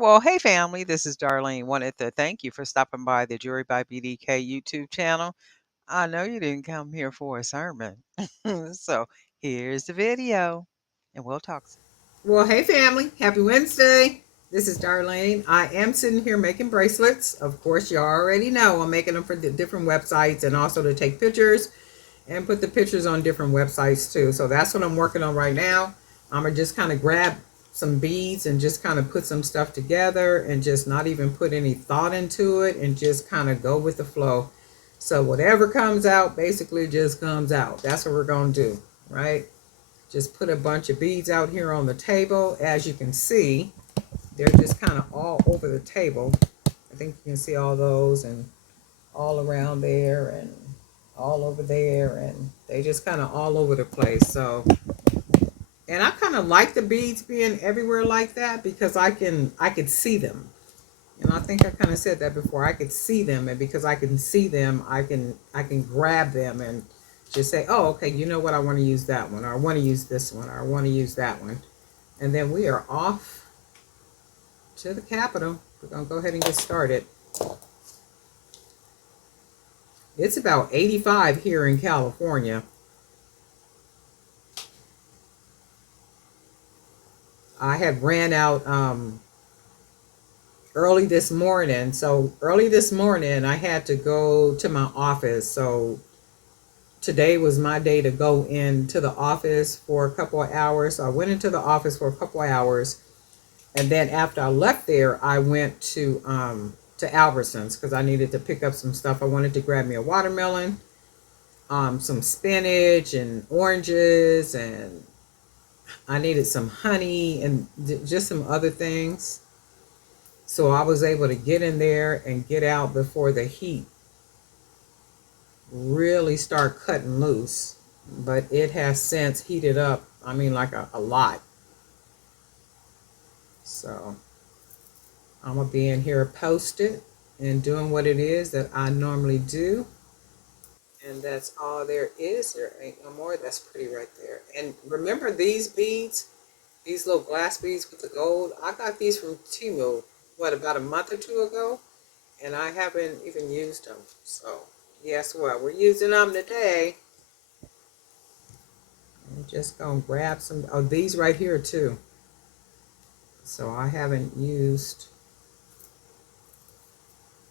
Well, hey family, this is Darlene. Wanted to thank you for stopping by the Jury by BDK YouTube channel. I know you didn't come here for a sermon. So here's the video, and we'll talk soon. Well, hey family, happy Wednesday. This is Darlene. I am sitting here making bracelets. Of course, you already know I'm making them for the different websites and also to take pictures and put the pictures on different websites too. So that's what I'm working on right now. I'm gonna just kind of grab some beads and just kind of put some stuff together and just not even put any thought into it and just kind of go with the flow. So whatever comes out basically just comes out. That's what we're gonna do, right? Just put a bunch of beads out here on the table. As you can see, they're just kind of all over the table. I think you can see all those and all around there and all over there, and they just kind of all over the place. So, and I kind of like the beads being everywhere like that because I could see them. And I think I kind of said that before. I could see them, and because I can see them, I can grab them and just say, "Oh, okay, you know what? I want to use that one, or I want to use this one, or I want to use that one." And then we are off to the Capitol. We're gonna go ahead and get started. It's about 85 here in California. I had ran out early this morning. So early this morning, I had to go to my office. So today was my day to go into the office for a couple of hours. So I went into the office for a couple of hours, and then after I left there, I went to Albertsons because I needed to pick up some stuff. I wanted to grab me a watermelon, some spinach and oranges, and I needed some honey and just some other things. So I was able to get in there and get out before the heat really start cutting loose. But it has since heated up, I mean, like a lot. So I'm going to be in here posted and doing what it is that I normally do. And that's all there is. There ain't no more. That's pretty right there. And remember these beads, these little glass beads with the gold? I got these from Temu, what, about a month or two ago? And I haven't even used them. So guess what? We're using them today. I'm just going to grab some. Oh, these right here too. So I haven't used,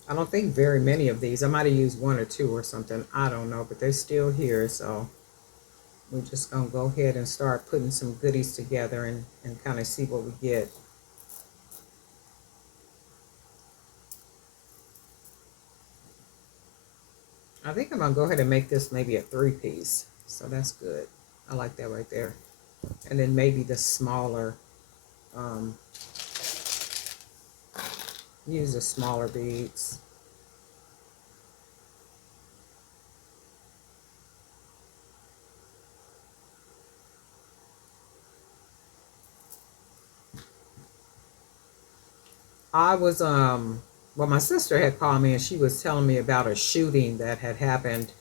I don't think very many of these. I might have used one or two or something. I don't know, but they're still here. So we're just going to go ahead and start putting some goodies together and kind of see what we get. I think I'm going to go ahead and make this maybe a 3-piece. So that's good. I like that right there. And then maybe the smaller, um, use the smaller beads. I was well, my sister had called me and she was telling me about a shooting that had happened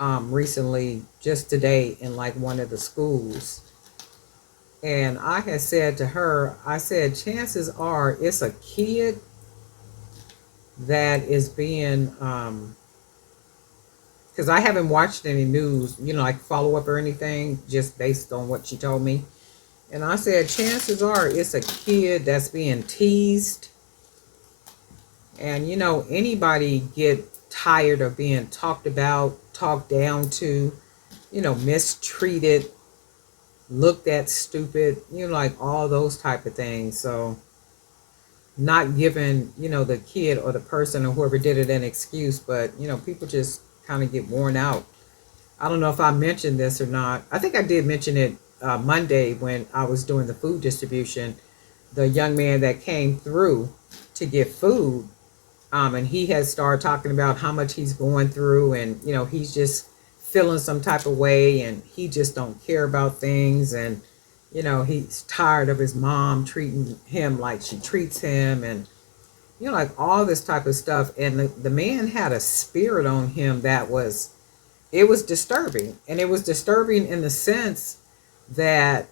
recently, just today, in like one of the schools. And I had said to her, I said, chances are it's a kid that is being because I haven't watched any news, like follow up or anything, just based on what she told me. And I said, chances are it's a kid that's being teased. And anybody get tired of being talked about, talked down to, mistreated, looked at stupid, like all those type of things. So not giving, the kid or the person or whoever did it an excuse, but people just kind of get worn out. I don't know if I mentioned this or not. I think I did mention it Monday when I was doing the food distribution. The young man that came through to get food, and he has started talking about how much he's going through, and he's just feeling some type of way, and he just don't care about things, and he's tired of his mom treating him like she treats him, and like all this type of stuff. And the man had a spirit on him that was, it was disturbing. And it was disturbing in the sense that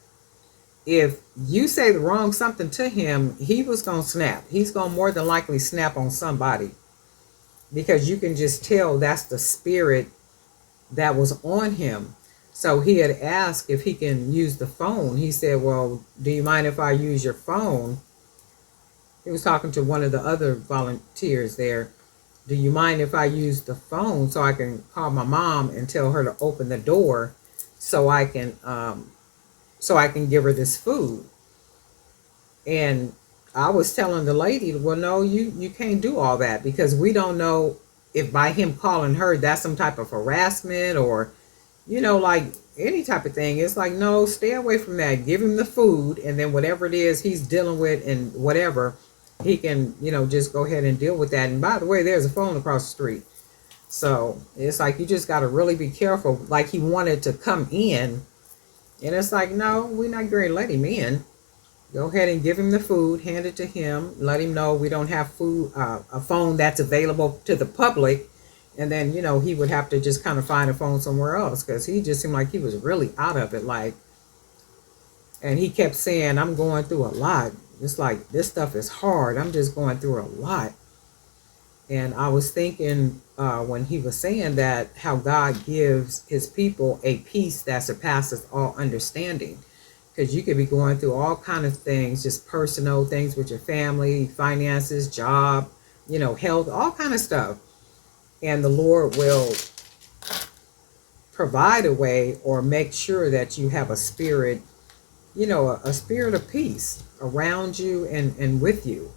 if you say the wrong something to him, he was going to snap. He's going to more than likely snap on somebody, because you can just tell that's the spirit that was on him. So he had asked if he can use the phone. He said, well, do you mind if I use your phone? He was talking to one of the other volunteers there. Do you mind if I use the phone so I can call my mom and tell her to open the door so I can give her this food? And I was telling the lady, well, no, you can't do all that, because we don't know if by him calling her that's some type of harassment, or like any type of thing. It's like, no, stay away from that. Give him the food, and then whatever it is he's dealing with and whatever, he can, just go ahead and deal with that. And by the way, there's a phone across the street. So it's like, you just got to really be careful. Like, he wanted to come in, and it's like, no, we're not going to let him in. Go ahead and give him the food, hand it to him, let him know we don't have food, a phone that's available to the public. And then, he would have to just kind of find a phone somewhere else, because he just seemed like he was really out of it. Like, and he kept saying, I'm going through a lot. It's like, this stuff is hard. I'm just going through a lot. And I was thinking, when he was saying that, how God gives his people a peace that surpasses all understanding. Because you could be going through all kind of things, just personal things with your family, finances, job, health, all kind of stuff. And the Lord will provide a way, or make sure that you have a spirit, a spirit of peace around you and with you.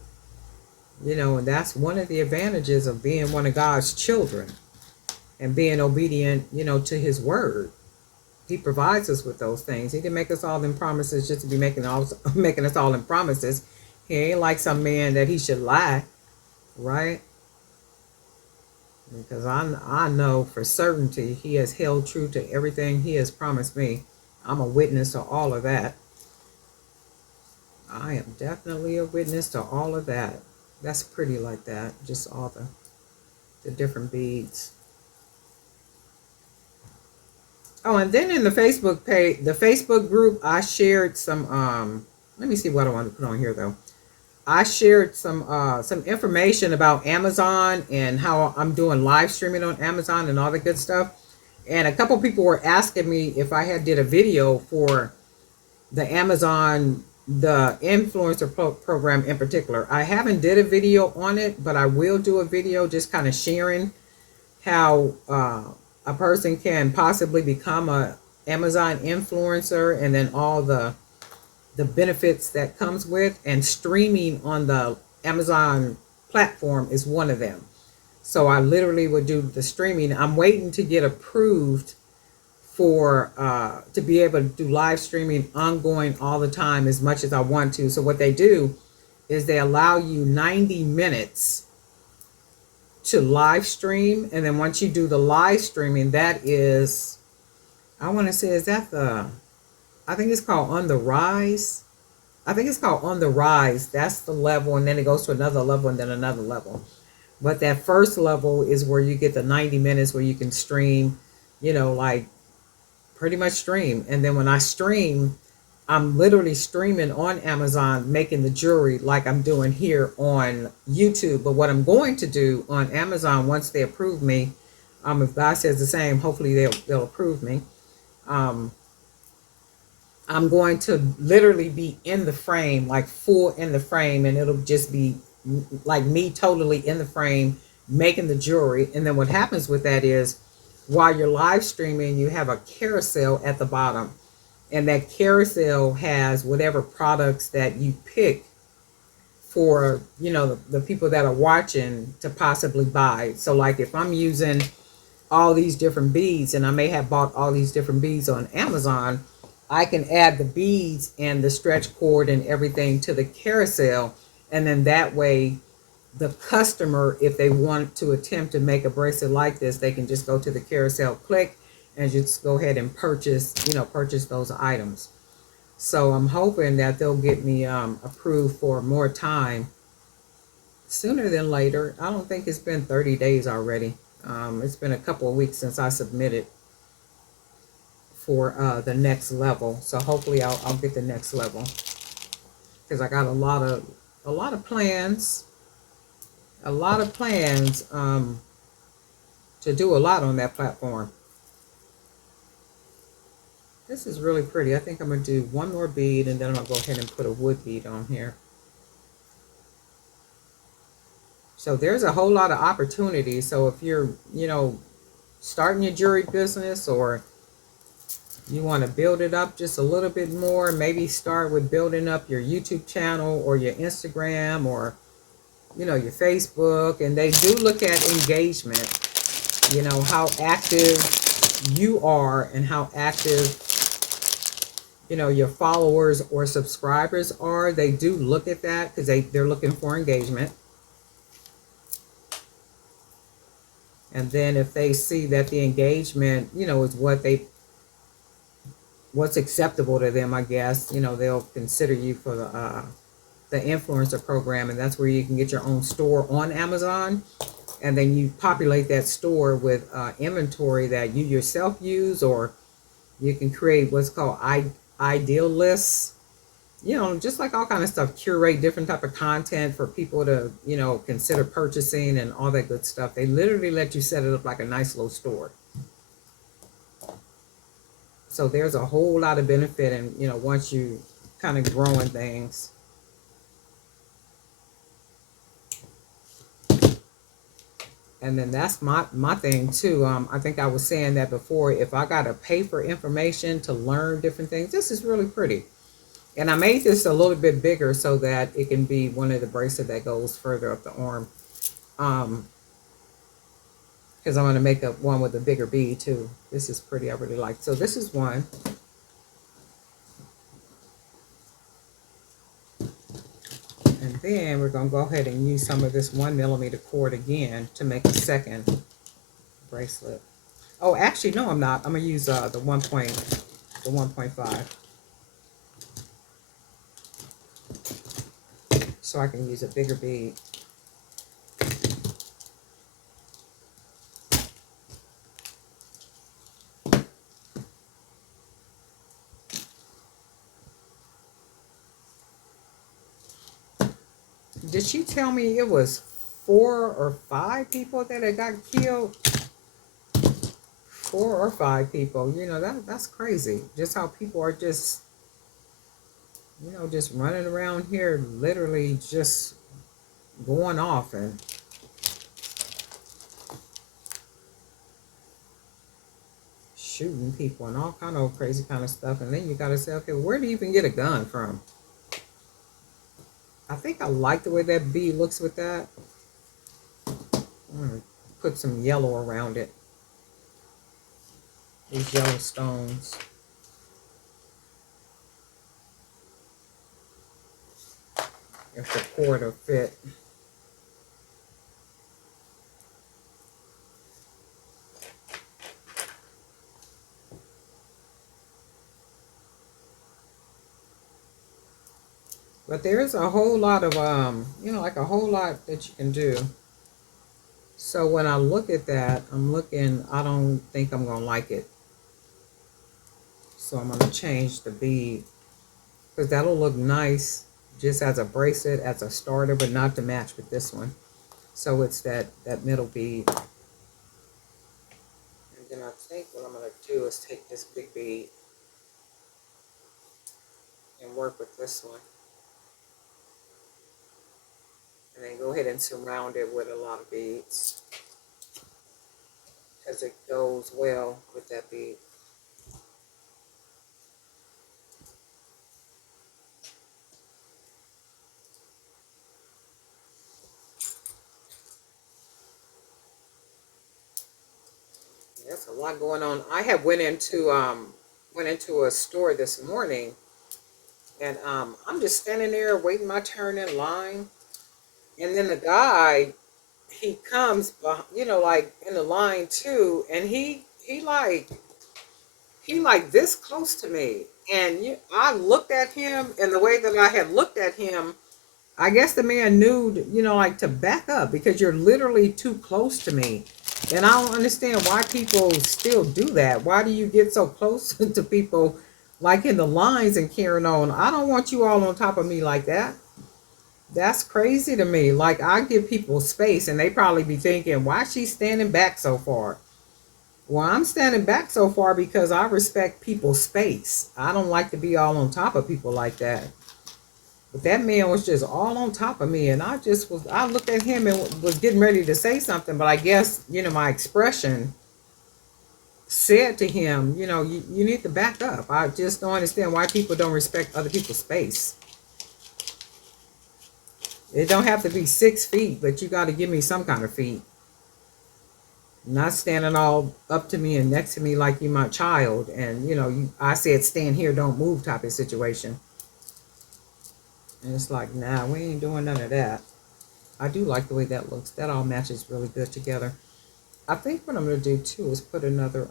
And that's one of the advantages of being one of God's children and being obedient, to his word. He provides us with those things. He didn't make us all in promises just to be making us all in promises. He ain't like some man that he should lie, right? Because I know for certainty he has held true to everything he has promised me. I'm a witness to all of that. I am definitely a witness to all of that. That's pretty like that. Just all the different beads. Oh, and then in the Facebook page, the Facebook group, I shared some let me see what I want to put on here though. I shared some information about Amazon and how I'm doing live streaming on Amazon and all the good stuff. And a couple people were asking me if I had did a video for the Amazon, the influencer program in particular. I haven't did a video on it, but I will do a video just kind of sharing how a person can possibly become a Amazon influencer, and then all the benefits that comes with, and streaming on the Amazon platform is one of them. So I literally would do the streaming. I'm waiting to get approved for to be able to do live streaming ongoing all the time as much as I want to. So what they do is they allow you 90 minutes to live stream, and then once you do the live streaming, that is, I want to say, is that I think it's called On the Rise. I think it's called On the Rise. That's the level, and then it goes to another level and then another level. But that first level is where you get the 90 minutes where you can stream, like pretty much stream. And then when I stream, I'm literally streaming on Amazon, making the jewelry like I'm doing here on YouTube. But what I'm going to do on Amazon, once they approve me, if God says the same, hopefully they'll approve me. I'm going to literally be in the frame, like full in the frame, and it'll just be like me totally in the frame making the jewelry. And then what happens with that is, while you're live streaming, you have a carousel at the bottom, and that carousel has whatever products that you pick for, the people that are watching to possibly buy. So like if I'm using all these different beads, and I may have bought all these different beads on Amazon, I can add the beads and the stretch cord and everything to the carousel. And then that way, the customer, if they want to attempt to make a bracelet like this, they can just go to the carousel, click, and just go ahead and purchase those items. So I'm hoping that they'll get me approved for more time sooner than later. I don't think it's been 30 days already. It's been a couple of weeks since I submitted for the next level. So hopefully I'll get the next level because I got a lot of plans, a lot of plans to do a lot on that platform. This is really pretty. I think I'm gonna do one more bead and then I'm gonna go ahead and put a wood bead on here. So there's a whole lot of opportunities. So if you're, starting your jewelry business, or you want to build it up just a little bit more, maybe start with building up your YouTube channel or your Instagram or, your Facebook. And they do look at engagement, how active you are and how active, your followers or subscribers are. They do look at that because they're looking for engagement. And then if they see that the engagement, is what's acceptable to them, I guess, they'll consider you for the influencer program. And that's where you can get your own store on Amazon. And then you populate that store with inventory that you yourself use, or you can create what's called ideal lists, just like all kind of stuff, curate different type of content for people to, consider purchasing and all that good stuff. They literally let you set it up like a nice little store. So there's a whole lot of benefit in, once you kind of growing things. And then that's my thing too. I think I was saying that before. If I got to pay for information to learn different things, this is really pretty. And I made this a little bit bigger so that it can be one of the bracelets that goes further up the arm. Because I'm going to make one with a bigger bead too. This is pretty. I really like. So this is one. And then we're going to go ahead and use some of this 1mm cord again to make a second bracelet. Oh, actually, no, I'm not. I'm going to use the 1.5. So I can use a bigger bead. Did she tell me it was 4 or 5 people that had got killed? 4 or 5 people. That's crazy. Just how people are just, just running around here, literally just going off and shooting people and all kind of crazy kind of stuff. And then you got to say, okay, where do you even get a gun from? I think I like the way that bead looks with that. I'm going to put some yellow around it. These yellow stones. If the cord will fit. But there's a whole lot of, like a whole lot that you can do. So when I look at that, I don't think I'm going to like it. So I'm going to change the bead. Because that'll look nice just as a bracelet, as a starter, but not to match with this one. So it's that middle bead. And then I think what I'm going to do is take this big bead and work with this one. And then go ahead and surround it with a lot of beads, because it goes well with that bead. That's a lot going on. I had went into a store this morning, and I'm just standing there waiting my turn in line, and then the guy, he comes, like in the line too, and he like this close to me, and I looked at him, and the way that I had looked at him, I guess the man knew, like to back up because you're literally too close to me. And I don't understand why people still do that. Why do you get so close to people like in the lines and carrying on? I don't want you all on top of me like that. That's crazy to me. Like, I give people space and they probably be thinking, why is she standing back so far? Well, I'm standing back so far because I respect people's space. I don't like to be all on top of people like that. But that man was just all on top of me, and I looked at him and was getting ready to say something, but I guess, my expression said to him, you need to back up. I just don't understand why people don't respect other people's space. It don't have to be 6 feet, but you got to give me some kind of feet. Not standing all up to me and next to me like you my child, and I said stand here, don't move type of situation. And it's like, nah, we ain't doing none of that. I do like the way that looks. That all matches really good together. I think what I'm gonna do too is put another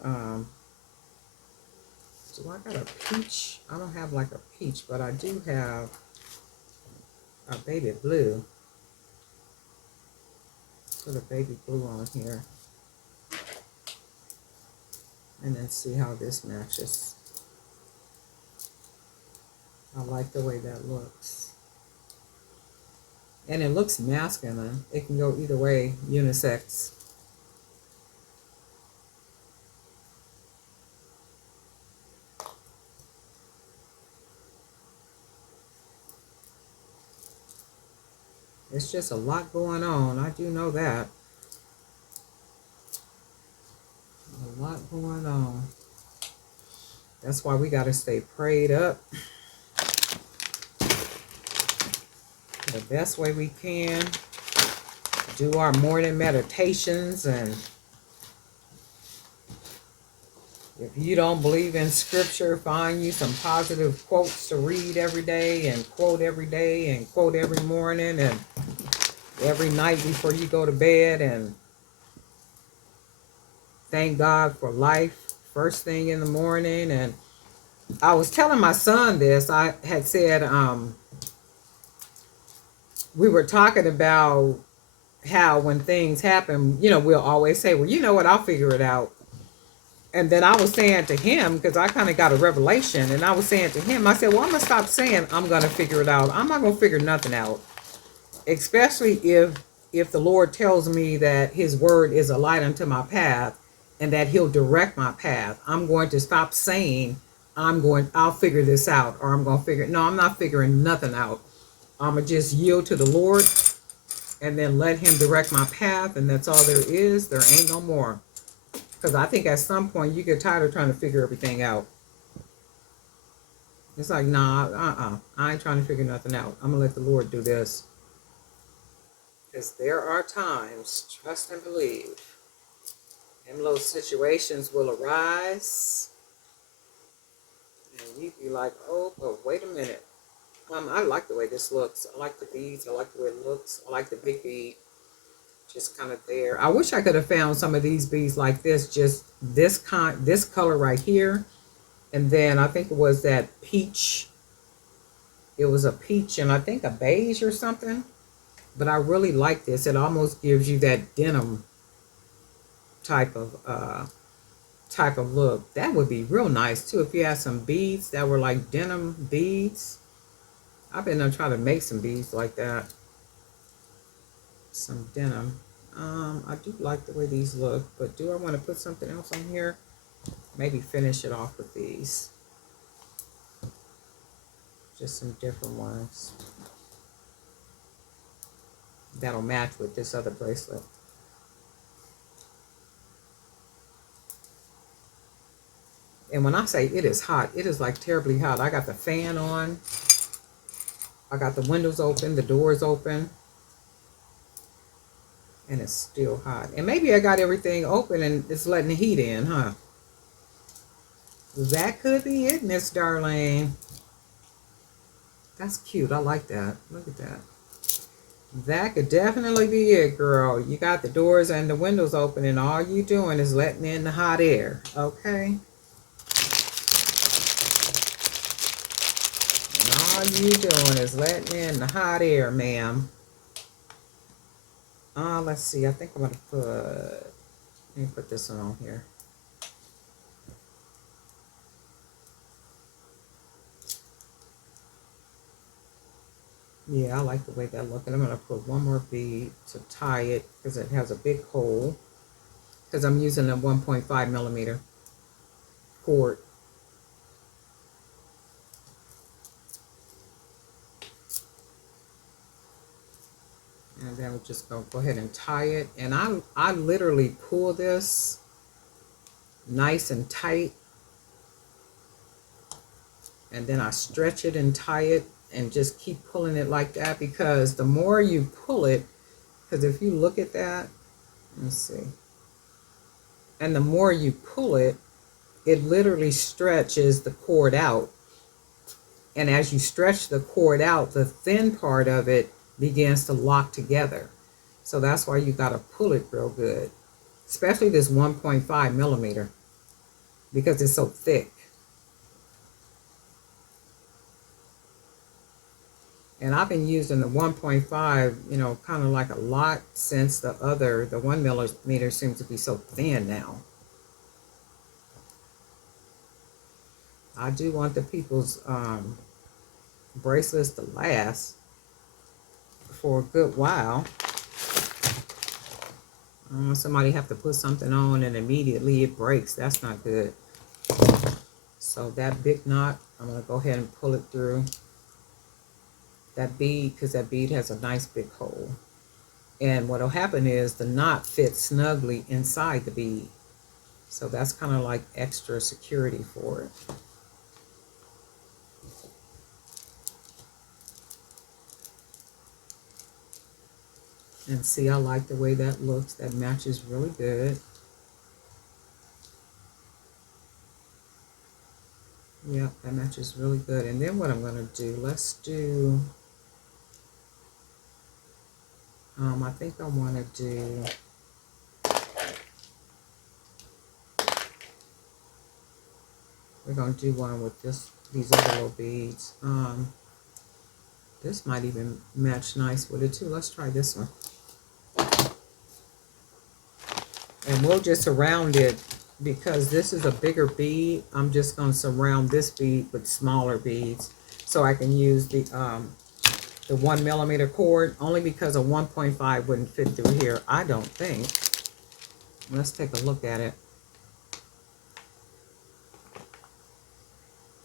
so I got a peach. I don't have like a peach, but I do have a baby blue. Put a baby blue on here. And then see how this matches. I like the way that looks. And it looks masculine. It can go either way, unisex. It's just a lot going on. I do know that. A lot going on. That's why we got to stay prayed up the best way we can. Do our morning meditations, and if you don't believe in scripture, find you some positive quotes to read every day and quote every day and quote every morning and every night before you go to bed, and thank God for life first thing in the morning. And I was telling my son this. I had said we were talking about how when things happen, we'll always say, well, you know what, I'll figure it out. And then I was saying to him, because I kind of got a revelation, and I was saying to him, I said, well, I'm going to stop saying I'm going to figure it out. I'm not going to figure nothing out, especially if the Lord tells me that his word is a light unto my path and that he'll direct my path. I'm going to stop saying I'll figure this out, or I'm going to figure, no, I'm not figuring nothing out. I'm going to just yield to the Lord and then let him direct my path, and that's all there is. There ain't no more. Because I think at some point you get tired of trying to figure everything out. It's like, nah, I ain't trying to figure nothing out. I'm going to let the Lord do this. Because there are times, trust and believe, and those situations will arise, and you be like, oh, but wait a minute. I like the way this looks. I like the beads. I like the way it looks. I like the big bead. Just kind of there. I wish I could have found some of these beads like this, just this color right here. And then I think it was that peach. It was a peach and I think a beige or something. But I really like this. It almost gives you that denim type of look. That would be real nice too if you had some beads that were like denim beads. I've been trying to make some beads like that. Some denim. I do like the way these look, but do I want to put something else on here? Maybe finish it off with these. Just some different ones that'll match with this other bracelet. And when I say it is hot, it is like terribly hot. I got the fan on. I got the windows open, the doors open. And it's still hot. And maybe I got everything open and it's letting the heat in, huh? That could be it, Miss Darlene. That's cute. I like that. Look at that. That could definitely be it, girl. You got the doors and the windows open and all you doing is letting in the hot air. Okay? And all you doing is letting in the hot air, ma'am. Let's see. I think I'm going to put Let me put this one on here. Yeah, I like the way that looks. And I'm going to put one more bead to tie it because it has a big hole. Because I'm using a 1.5 millimeter cord. And then we're just going to go ahead and tie it. And I literally pull this nice and tight. And then I stretch it and tie it and just keep pulling it like that, because the more you pull it, because if you look at that, let's see, and the more you pull it, it literally stretches the cord out. And as you stretch the cord out, the thin part of it begins to lock together. So that's why you got to pull it real good, especially this 1.5 millimeter, because it's so thick. And I've been using the 1.5, kind of like a lot, since the 1 millimeter seems to be so thin now. I do want the people's bracelets to last for a good while. I don't want somebody have to put something on and immediately it breaks. That's not good. So that big knot, I'm going to go ahead and pull it through that bead, because that bead has a nice big hole. And what will happen is the knot fits snugly inside the bead. So that's kind of like extra security for it. And see, I like the way that looks. That matches really good. Yeah, that matches really good. And then what I'm going to do, let's do, I think I want to do, we're going to do one with these other little beads. This might even match nice with it too. Let's try this one. And we'll just surround it, because this is a bigger bead. I'm just going to surround this bead with smaller beads so I can use the 1 millimeter cord, only because a 1.5 wouldn't fit through here, I don't think. Let's take a look at it.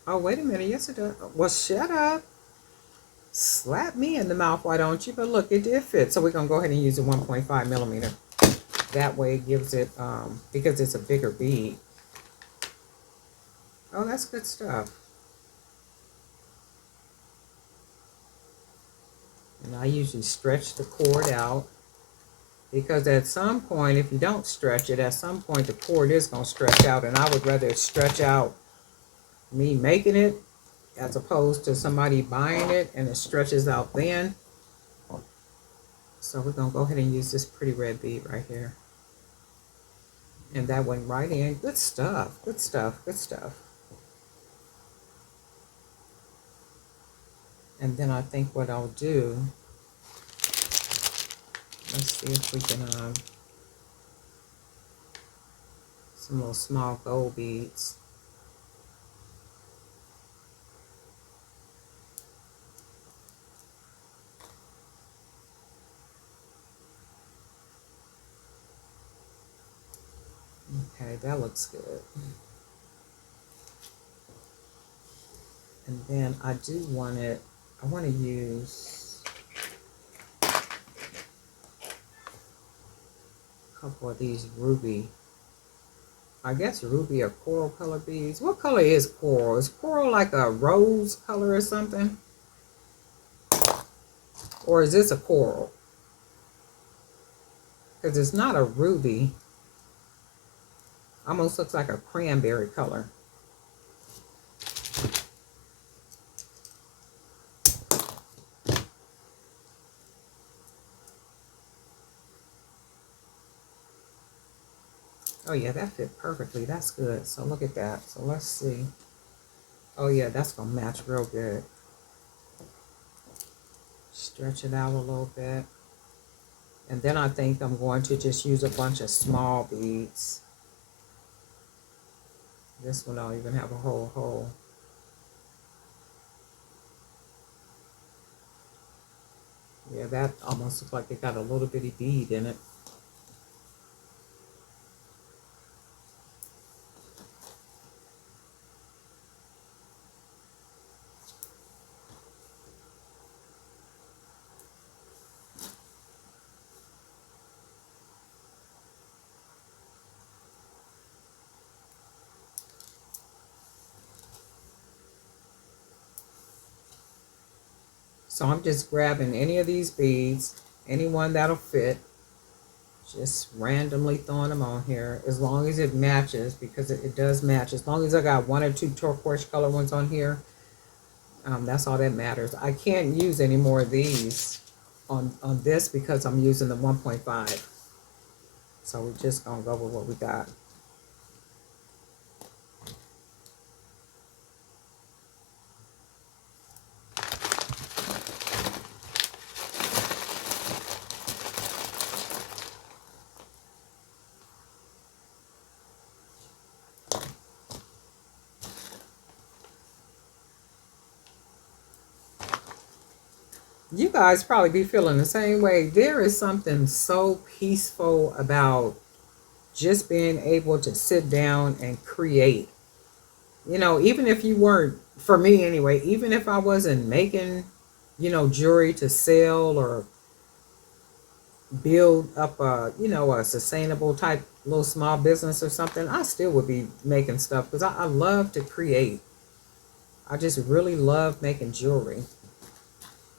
Oh, wait a minute. Yes, it does. Well, shut up. Slap me in the mouth, why don't you? But look, it did fit. So we're going to go ahead and use a 1.5 millimeter. That way it gives it, because it's a bigger bead. Oh, that's good stuff. And I usually stretch the cord out, because at some point, if you don't stretch it, at some point the cord is going to stretch out. And I would rather it stretch out me making it as opposed to somebody buying it and it stretches out then. So we're going to go ahead and use this pretty red bead right here. And that went right in. Good stuff, good stuff, good stuff. And then I think what I'll do, let's see if we can, some little small gold beads. Okay, that looks good. And then I do want it, I want to use a couple of these ruby, I guess ruby or coral color beads. What color is coral? Is coral like a rose color or something? Or is this a coral? Because it's not a ruby. Almost looks like a cranberry color. Oh yeah, that fit perfectly. That's good. So look at that. So let's see. Oh yeah, that's gonna match real good. Stretch it out a little bit. And then I think I'm going to just use a bunch of small beads. This one don't even have a whole hole. Yeah, that almost looks like it got a little bitty bead in it. So I'm just grabbing any of these beads, any one that'll fit, just randomly throwing them on here as long as it matches, because it does match. As long as I got one or two turquoise color ones on here, that's all that matters. I can't use any more of these on this because I'm using the 1.5. So we're just gonna go with what we got. You guys probably be feeling the same way. There is something so peaceful about just being able to sit down and create. Even if you weren't, for me anyway, even if I wasn't making, jewelry to sell or build up a sustainable type little small business or something, I still would be making stuff because I love to create. I just really love making jewelry.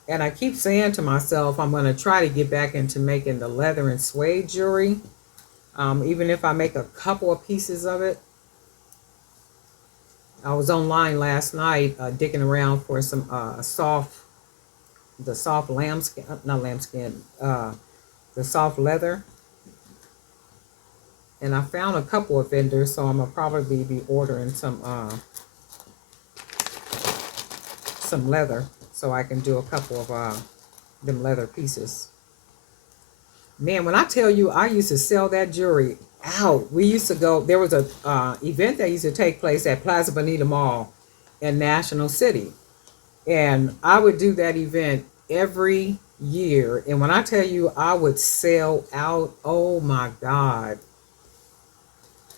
And I keep saying to myself, I'm going to try to get back into making the leather and suede jewelry. Even if I make a couple of pieces of it. I was online last night digging around for some the soft lambskin, not lambskin, the soft leather. And I found a couple of vendors, so I'm gonna probably be ordering some leather so I can do a couple of them leather pieces. Man, when I tell you I used to sell that jewelry out, we used to go. There was a event that used to take place at Plaza Bonita Mall in National City, and I would do that event every year. And when I tell you I would sell out, oh my God,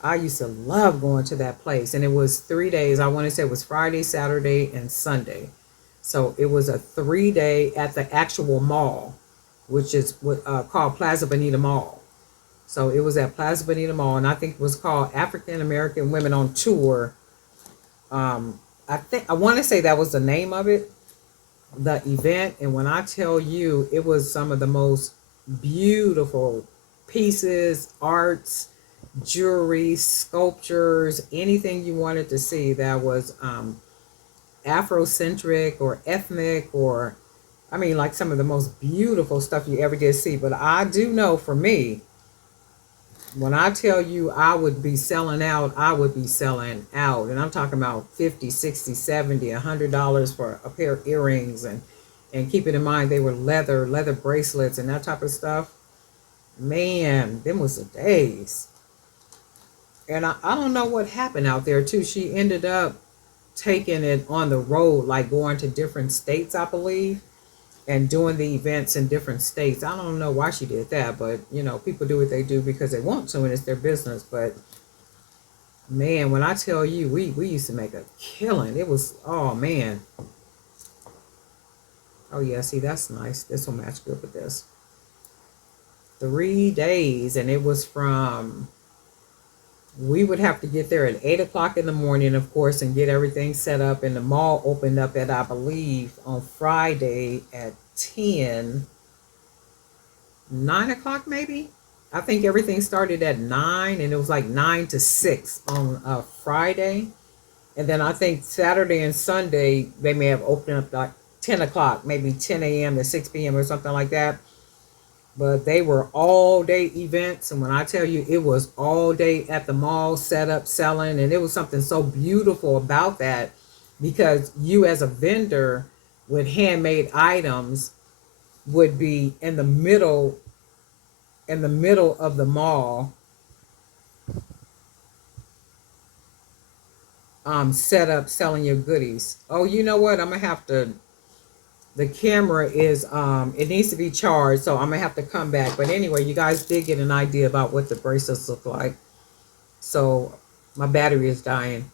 I used to love going to that place. And it was 3 days. I want to say it was Friday, Saturday, and Sunday. So it was a 3 day at the actual mall, which is what called Plaza Bonita Mall. So it was at Plaza Bonita Mall, and I think it was called African American Women on Tour. I want to say that was the name of it, the event. And when I tell you, it was some of the most beautiful pieces, arts, jewelry, sculptures, anything you wanted to see that was Afrocentric or ethnic, or I mean, like some of the most beautiful stuff you ever did see. But I do know for me, when I tell you I would be selling out, I would be selling out. And I'm talking about 50, 60, 70, $100 for a pair of earrings, and keeping in mind they were leather bracelets and that type of stuff. Man, them was the days. And I don't know what happened out there too. She ended up taking it on the road, like going to different states, I believe, and doing the events in different states. I don't know why she did that, but people do what they do because they want to, and it's their business. But man, when I tell you, we used to make a killing. It was, oh man. Oh yeah, see, that's nice. This will match good with this. 3 days, and it was from, we would have to get there at 8 o'clock in the morning, of course, and get everything set up. And the mall opened up at, I believe, on Friday at 10, 9 o'clock maybe. I think everything started at 9, and it was like 9 to 6 on Friday. And then I think Saturday and Sunday, they may have opened up like 10 o'clock, maybe 10 a.m. to 6 p.m. or something like that. But they were all day events. And when I tell you, it was all day at the mall, set up, selling. And it was something so beautiful about that, because you as a vendor with handmade items would be in the middle in the middle of the mall, set up selling your goodies. Oh, you know what? I'm gonna have to. The camera is it needs to be charged, so I'm gonna have to come back. But anyway, you guys did get an idea about what the bracelets look like. So my battery is dying.